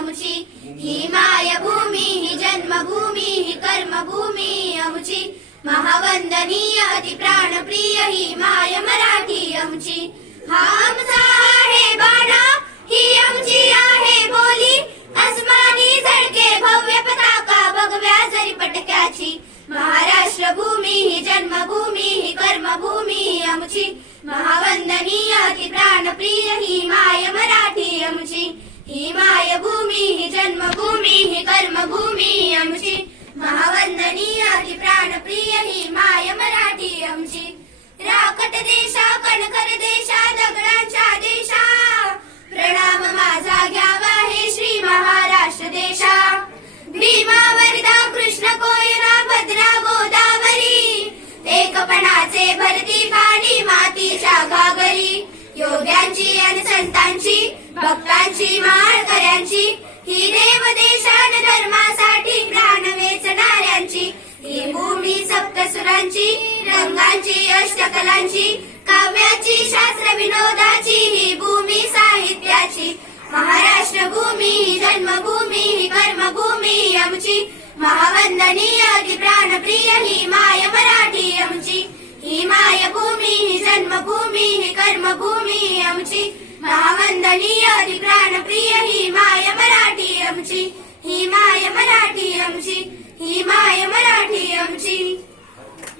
आमची, ही मायभूमी ही जन्मभूमी ही कर्मभूमी आमची, महावंदनीय अति प्राणप्रिय ही माय मराठी आमची. हा आमचा आहे बाणा, ही आमची आहे बोली, अस्मानी झळके भव्य पताका भगव्या जरी पटक्याची. महाराष्ट्र भूमी ही जन्मभूमी ही कर्मभूमी आमची, महावंदनीय अति प्राणप्रिय ही माय मराठी आमची, ही मायभूमी ही जन्मभूमी ही कर्मभूमी आमची, महावंदनीय अति प्राणप्रिय ही माय मराठी आमची. राकट देशा कणखर देशा दगडांच्या देशा, प्रणाम माझा घ्यावा हे श्री महाराष्ट्र देशा. भीमा वर्धा कृष्ण कोयना भद्रा गोदावरी, एकपणाचे भरती पाणी मातीच्या घागरी. योग्यांची आणि संतांची भक्तांची माळकऱ्यांची, ही देव देशान धर्मासाठी प्राण वेचणाऱ्यांची, ही भूमी सप्तसुरांची रंगांची अष्टकलांची, काव्याची शास्त्र विनोदाची ही भूमी साहित्याची. महाराष्ट्र भूमी ही जन्मभूमी ही कर्मभूमी आमची, महावंदनीय अति प्राणप्रिय ही माय मराठी आमची, ही मायभूमी ही जन्मभूमी ही कर्मभूमी आमची, महावंदनीय अति प्राणप्रिय ही माय मराठी आमची, ही माय मराठी आमची, ही माय मराठी आमची.